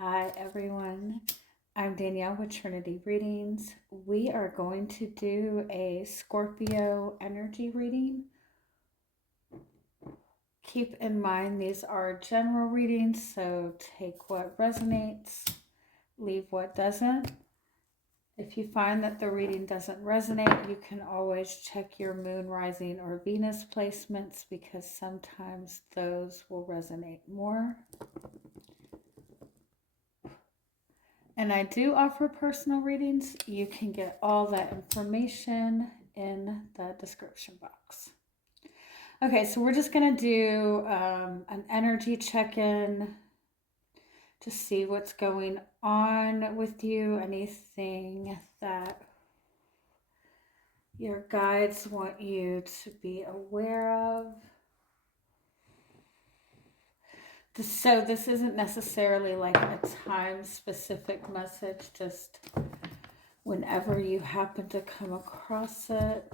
Hi everyone, I'm Danielle with Trinity Readings. We are going to do a Scorpio energy reading. Keep in mind these are general readings, so take what resonates, leave what doesn't. If you find that the reading doesn't resonate, you can always check your moon, rising, or Venus placements because sometimes those will resonate more. And I do offer personal readings. You can get all that information in the description box. Okay, so we're just going to do an energy check-in to see what's going on with you, anything that your guides want you to be aware of. So this isn't necessarily like a time-specific message, just whenever you happen to come across it.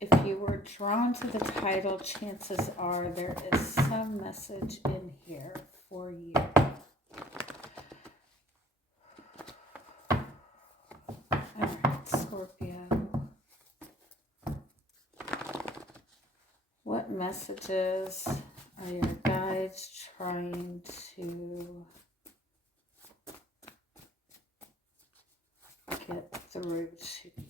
If you were drawn to the title, chances are there is some message in here for you. Alright, Scorpio. What messages are your guides trying to get through to you?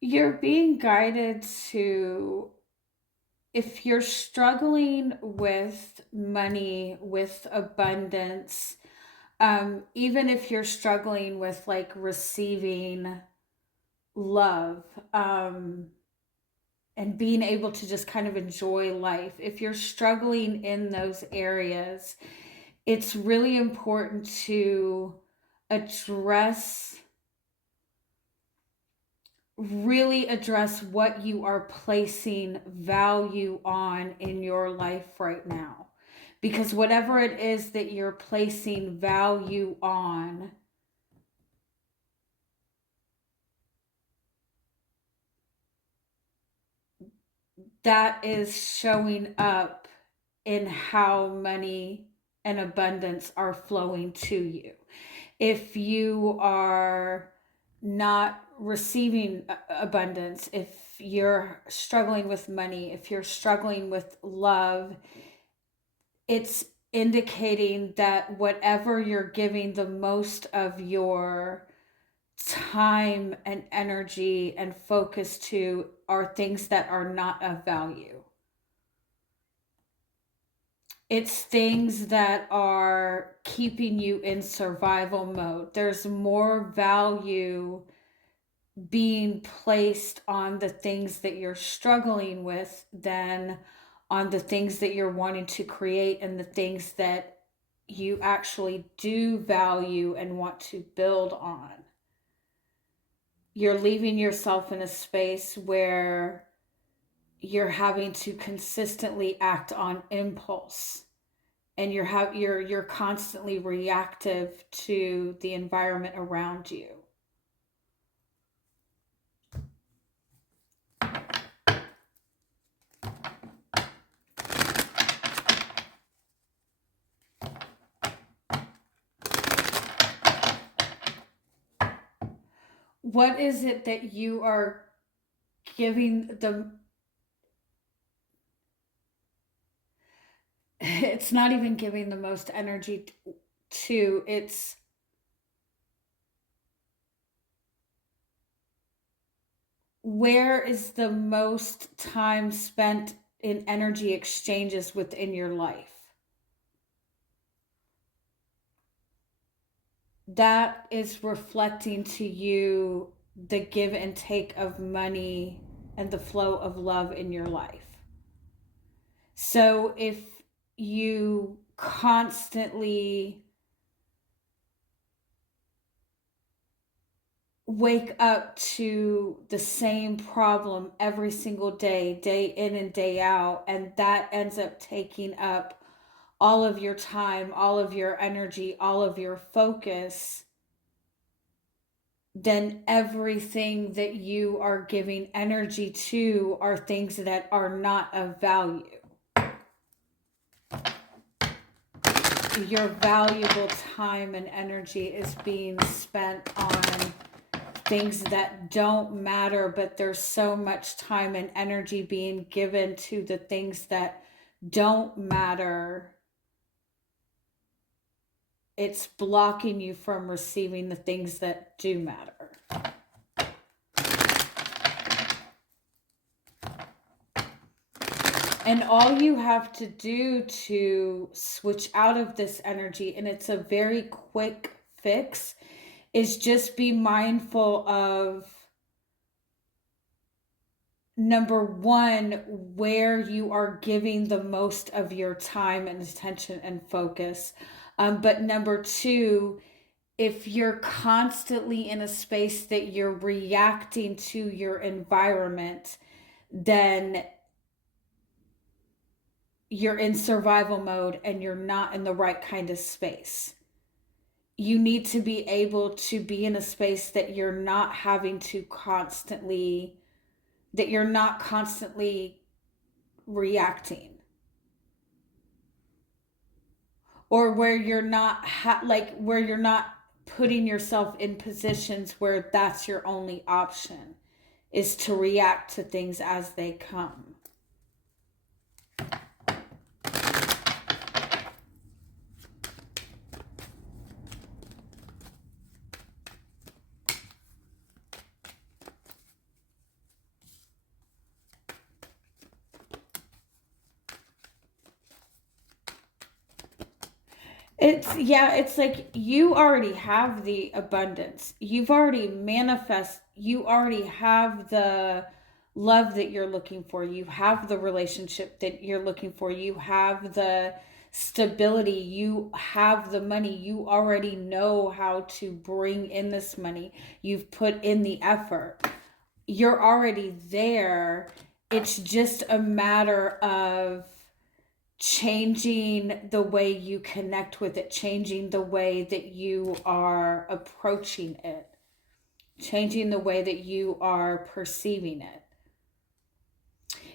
You're being guided to, if you're struggling with money, with abundance, even if you're struggling with like receiving love, and being able to just kind of enjoy life, if you're struggling in those areas, it's really important to address really address what you are placing value on in your life right now. Because whatever it is that you're placing value on, that is showing up in how money and abundance are flowing to you. If you are not receiving abundance, if you're struggling with money, if you're struggling with love, it's indicating that whatever you're giving the most of your time and energy and focus to are things that are not of value. It's things that are keeping you in survival mode. There's more value being placed on the things that you're struggling with than on the things that you're wanting to create and the things that you actually do value and want to build on. You're leaving yourself in a space where you're having to consistently act on impulse, and you're constantly reactive to the environment around you. What is it that you are giving the it's not even giving the most energy to, it's where is the most time spent in energy exchanges within your life? That is reflecting to you the give and take of money and the flow of love in your life. So if you constantly wake up to the same problem every single day, day in and day out, and that ends up taking up all of your time, all of your energy, all of your focus, then everything that you are giving energy to are things that are not of value. Your valuable time and energy is being spent on things that don't matter, but there's so much time and energy being given to the things that don't matter. It's blocking you from receiving the things that do matter. And all you have to do to switch out of this energy, and it's a very quick fix, is just be mindful of, number one, where you are giving the most of your time and attention and focus. But number two, if you're constantly in a space that you're reacting to your environment, then you're in survival mode and you're not in the right kind of space. You need to be able to be in a space that you're not having to constantly, that you're not constantly reacting, or where you're not where you're not putting yourself in positions where that's your only option, is to react to things as they come. It's like you already have the abundance. You've already manifest, you already have the love that you're looking for. You have the relationship that you're looking for. You have the stability. You have the money. You already know how to bring in this money. You've put in the effort. You're already there. It's just a matter of changing the way you connect with it, changing the way that you are approaching it, changing the way that you are perceiving it.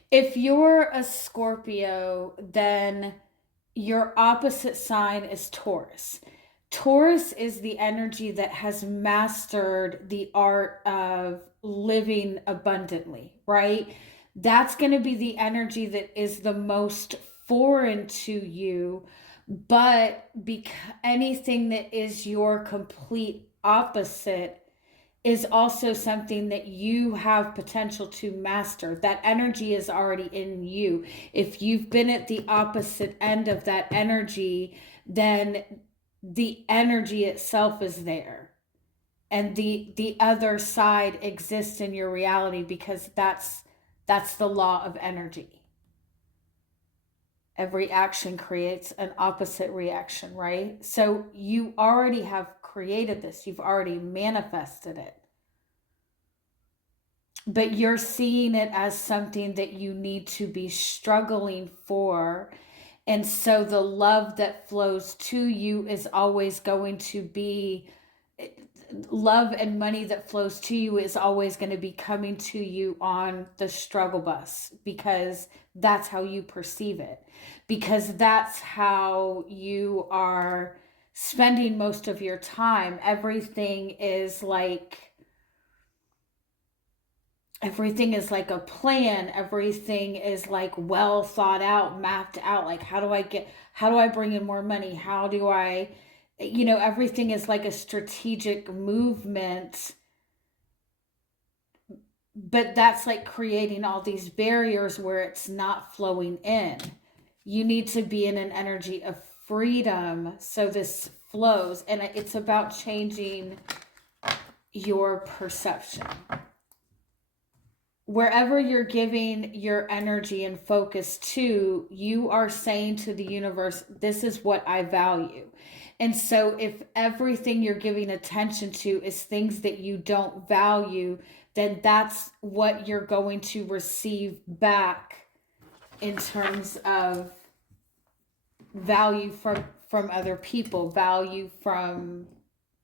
If you're a Scorpio, then your opposite sign is Taurus. Taurus is the energy that has mastered the art of living abundantly, right? That's going to be the energy that is the most foreign to you, but anything that is your complete opposite is also something that you have potential to master. That energy is already in you. If you've been at the opposite end of that energy, then the energy itself is there. And the other side exists in your reality, because that's the law of energy. Every action creates an opposite reaction, right? So you already have created this. You've already manifested it. But you're seeing it as something that you need to be struggling for. And so the love that flows to you is always going to be love, and money that flows to you is always going to be coming to you on the struggle bus, because that's how you perceive it, because that's how you are spending most of your time. Everything is like a plan. Everything is like well thought out, mapped out. Like, how do I bring in more money? How do I, everything is like a strategic movement. But that's like creating all these barriers where it's not flowing in. You need to be in an energy of freedom so this flows. And it's about changing your perception. Wherever you're giving your energy and focus to, you are saying to the universe, this is what I value. And so if everything you're giving attention to is things that you don't value, then that's what you're going to receive back in terms of value from other people, value from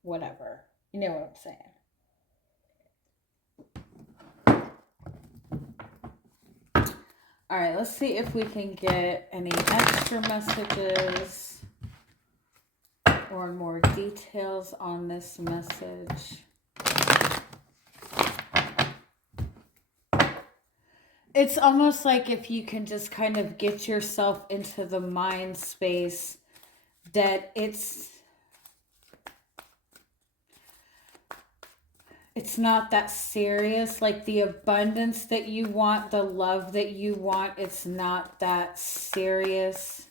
whatever. You know what I'm saying? All right, let's see if we can get any extra messages or more details on this message. It's almost like if you can just kind of get yourself into the mind space that it's not that serious. Like the abundance that you want, the love that you want, it's not that serious.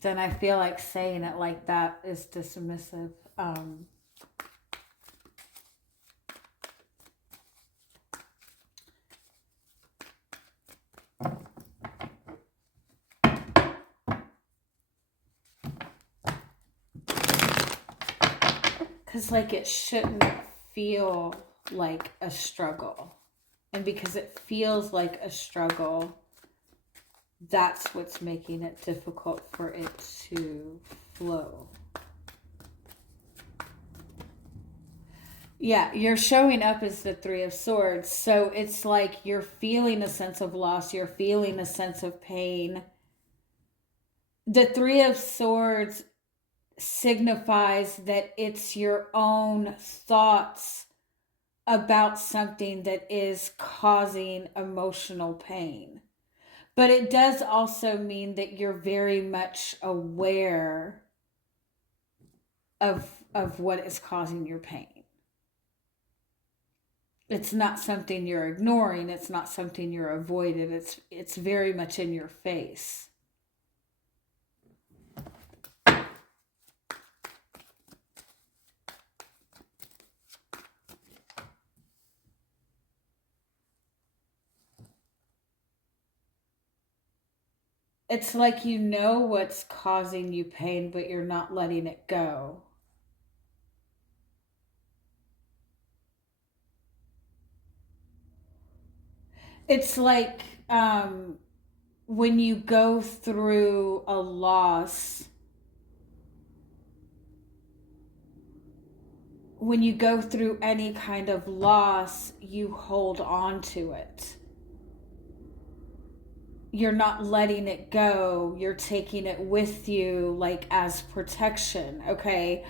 Then I feel like saying it like that is dismissive. Because like it shouldn't feel like a struggle. And because it feels like a struggle, that's what's making it difficult for it to flow. Yeah, you're showing up as the Three of Swords. So it's like you're feeling a sense of loss. You're feeling a sense of pain. The Three of Swords signifies that it's your own thoughts about something that is causing emotional pain. But it does also mean that you're very much aware of what is causing your pain. It's not something you're ignoring. It's not something you're avoiding. It's very much in your face. It's like you know what's causing you pain, but you're not letting it go. It's like when you go through a loss, when you go through any kind of loss, you hold on to it. You're not letting it go. You're taking it with you, like as protection. Okay,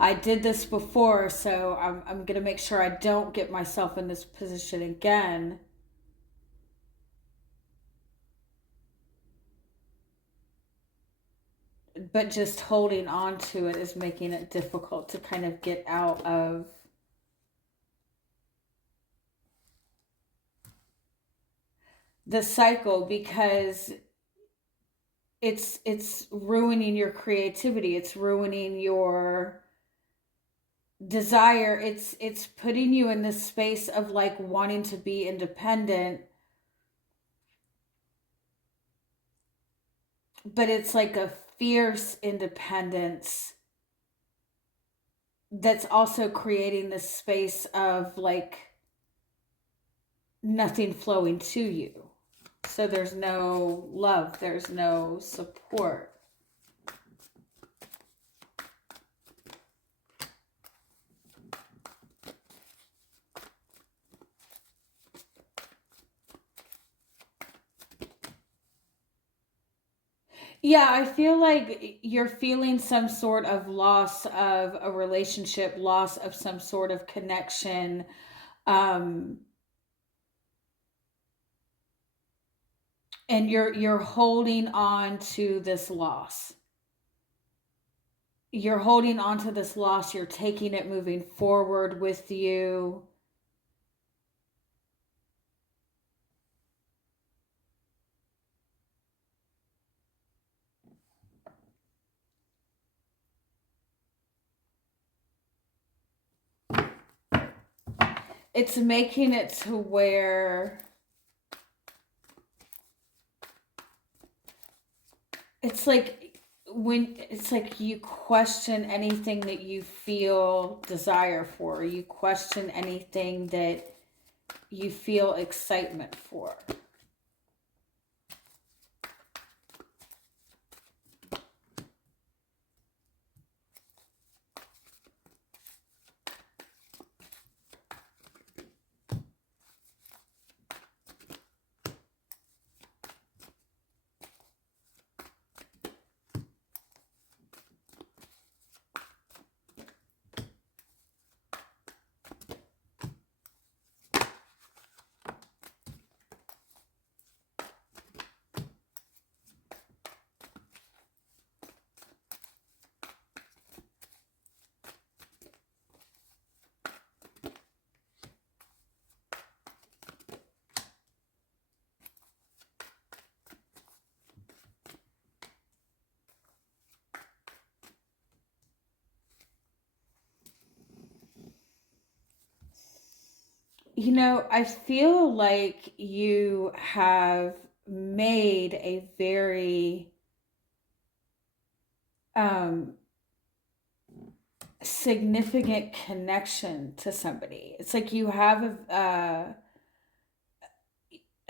I did this before, so I'm going to make sure I don't get myself in this position again. But just holding on to it is making it difficult to kind of get out of the cycle, because it's ruining your creativity, it's ruining your desire, it's putting you in this space of like wanting to be independent, but it's like a fierce independence that's also creating this space of like nothing flowing to you. So there's no love, there's no support. Yeah, I feel like you're feeling some sort of loss of a relationship, loss of some sort of connection. Um, and you're holding on to this loss. You're holding on to this loss, you're taking it moving forward with you. it's making it to where it's like you question anything that you feel desire for, you question anything that you feel excitement for. I feel like you have made a very um, significant connection to somebody. It's like you have a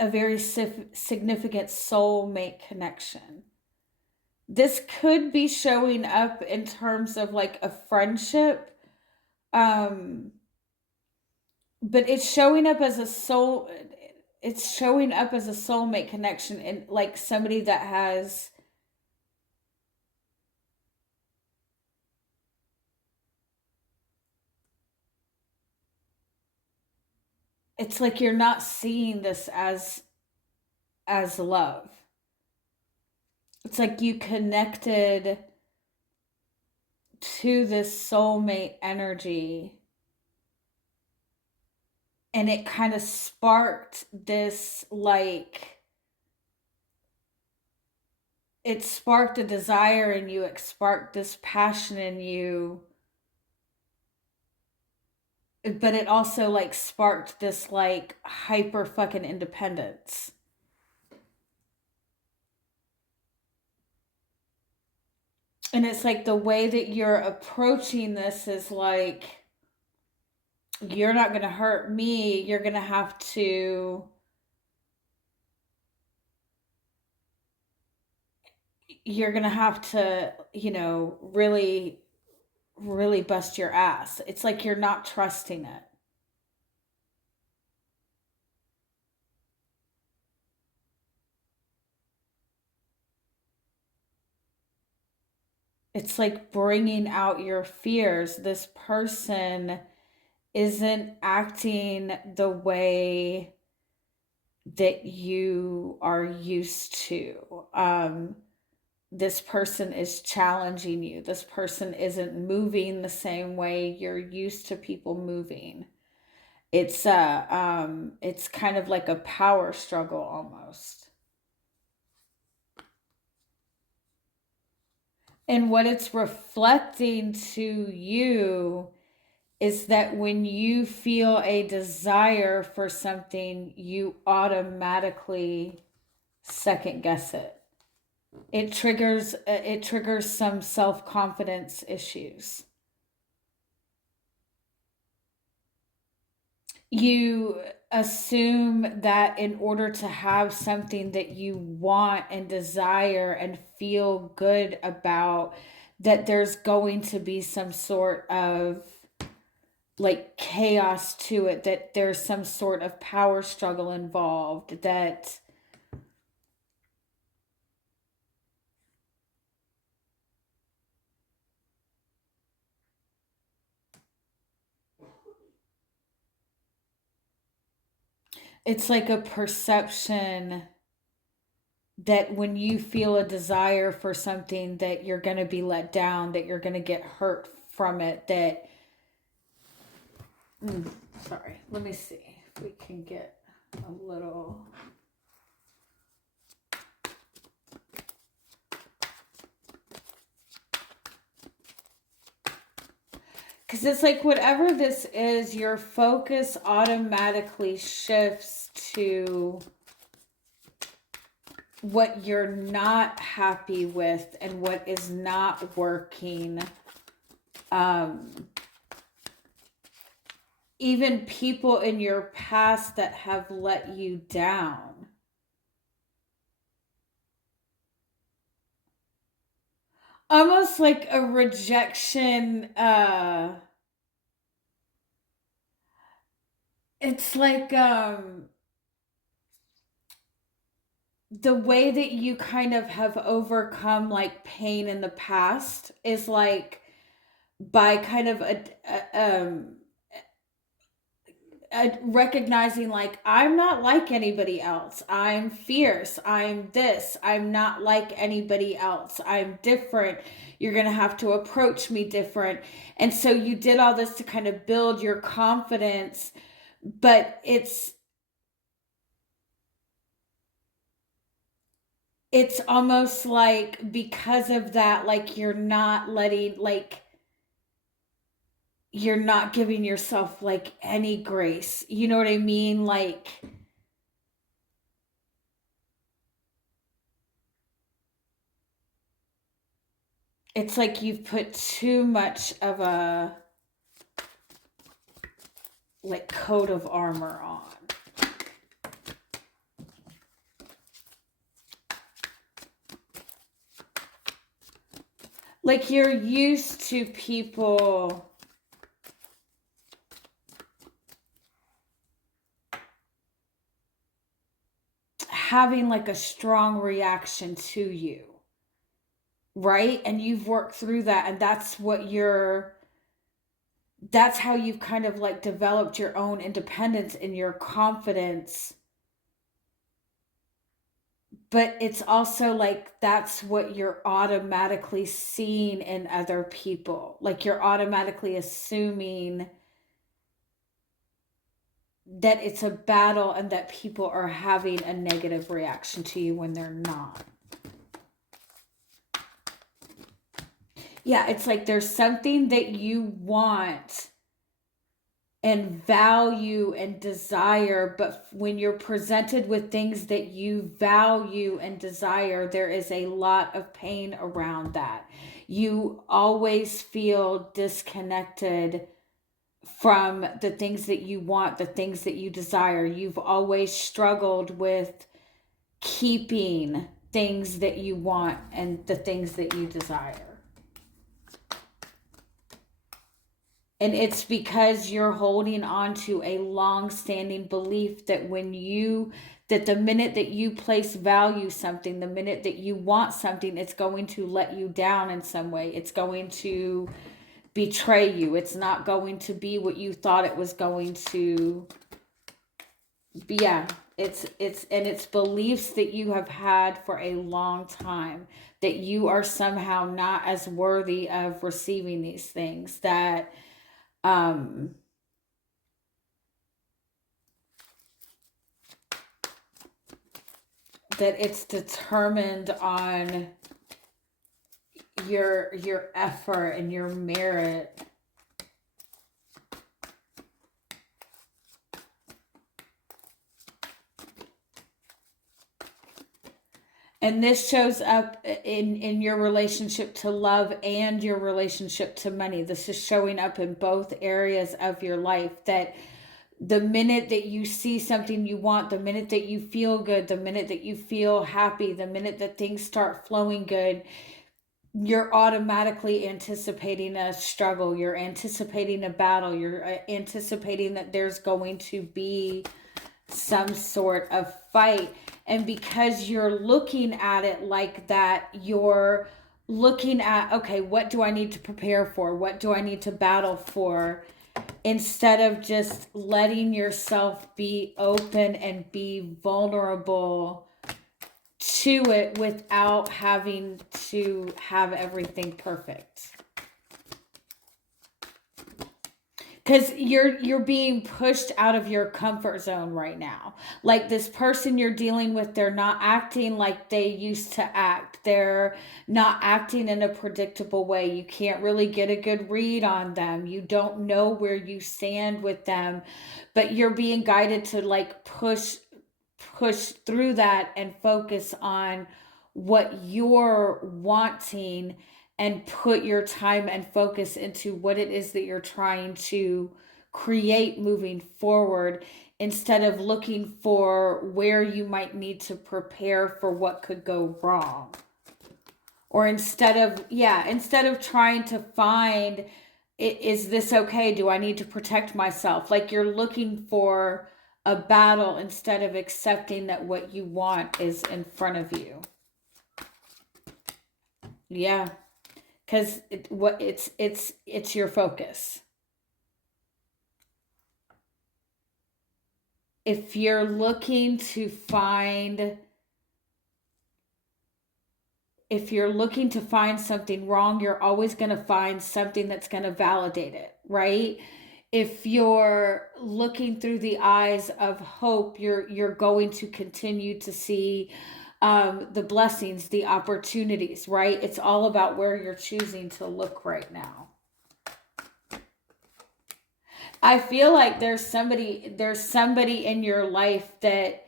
very significant soulmate connection. This could be showing up in terms of like a friendship, um, but it's showing up as a soulmate connection, and like somebody that has, it's like you're not seeing this as love. It's like you connected to this soulmate energy, and it kind of sparked this like it sparked a desire in you, it sparked this passion in you, but it also like sparked this like hyper fucking independence. And it's like the way that you're approaching this is like, you're not going to hurt me. You're going to have to, really, really bust your ass. It's like you're not trusting it. It's like bringing out your fears. This person isn't acting the way that you are used to. This person is challenging you. This person isn't moving the same way you're used to people moving. It's kind of like a power struggle almost. And what it's reflecting to you is that when you feel a desire for something, you automatically second guess it. It triggers some self-confidence issues. You assume that in order to have something that you want and desire and feel good about, that there's going to be some sort of like chaos to it, that there's some sort of power struggle involved, that it's like a perception that when you feel a desire for something, that you're going to be let down, that you're going to get hurt from it, that sorry, let me see if we can get a little. Because it's like whatever this is, your focus automatically shifts to what you're not happy with and what is not working. Even people in your past that have let you down. Almost like a rejection. It's like the way that you kind of have overcome like pain in the past is like by kind of recognizing like I'm not like anybody else. I'm fierce. I'm this. I'm not like anybody else. I'm different. You're going to have to approach me different. And so you did all this to kind of build your confidence, but it's almost like because of that, like you're not letting, like you're not giving yourself like any grace. You know what I mean? Like it's like you've put too much of a like coat of armor on. Like you're used to people having like a strong reaction to you, right? And you've worked through that, and that's how you've kind of like developed your own independence and your confidence. But it's also like that's what you're automatically seeing in other people. Like you're automatically assuming that it's a battle and that people are having a negative reaction to you when they're not. Yeah, it's like there's something that you want and value and desire, but when you're presented with things that you value and desire, there is a lot of pain around that. You always feel disconnected from the things that you want, the things that you desire. You've always struggled with keeping things that you want and the things that you desire. And it's because you're holding on to a long-standing belief that that the minute that you place value something, the minute that you want something, it's going to let you down in some way. It's going to betray you. It's not going to be what you thought it was going to be. Yeah, it's beliefs that you have had for a long time, that you are somehow not as worthy of receiving these things, that that it's determined on your effort and your merit. And this shows up in your relationship to love and your relationship to money. This is showing up in both areas of your life, that the minute that you see something you want, the minute that you feel good, the minute that you feel happy, the minute that things start flowing good, you're automatically anticipating a struggle. You're anticipating a battle. You're anticipating that there's going to be some sort of fight. And because you're looking at it like that, you're looking at, okay, what do I need to prepare for? What do I need to battle for? Instead of just letting yourself be open and be vulnerable to it without having to have everything perfect. because you're being pushed out of your comfort zone right now. Like this person you're dealing with, they're not acting like they used to act. They're not acting in a predictable way. You can't really get a good read on them. You don't know where you stand with them, but you're being guided to like push through that and focus on what you're wanting, and put your time and focus into what it is that you're trying to create moving forward, instead of looking for where you might need to prepare for what could go wrong. Or instead of trying to find, is this okay? Do I need to protect myself? Like you're looking for a battle instead of accepting that what you want is in front of you. Yeah, because it's your focus. If you're looking to find if you're looking to find something wrong, you're always going to find something that's going to validate it, right? If you're looking through the eyes of hope, you're going to continue to see the blessings, the opportunities, right? It's all about where you're choosing to look right now. I feel like there's somebody in your life that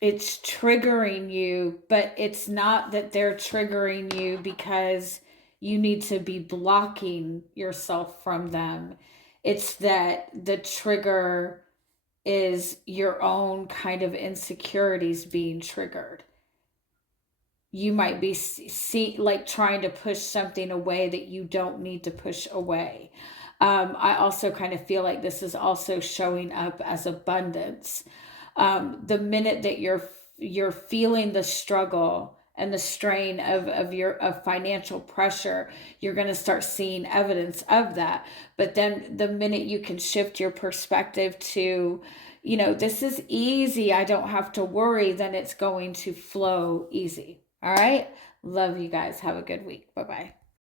it's triggering you, but it's not that they're triggering you because you need to be blocking yourself from them. It's that the trigger is your own kind of insecurities being triggered. You might be like trying to push something away that you don't need to push away. I also kind of feel like this is also showing up as abundance. The minute that you're feeling the struggle and the strain of your of financial pressure, you're going to start seeing evidence of that. But then the minute you can shift your perspective to, this is easy, I don't have to worry, then it's going to flow easy. All right. Love you guys. Have a good week. Bye bye.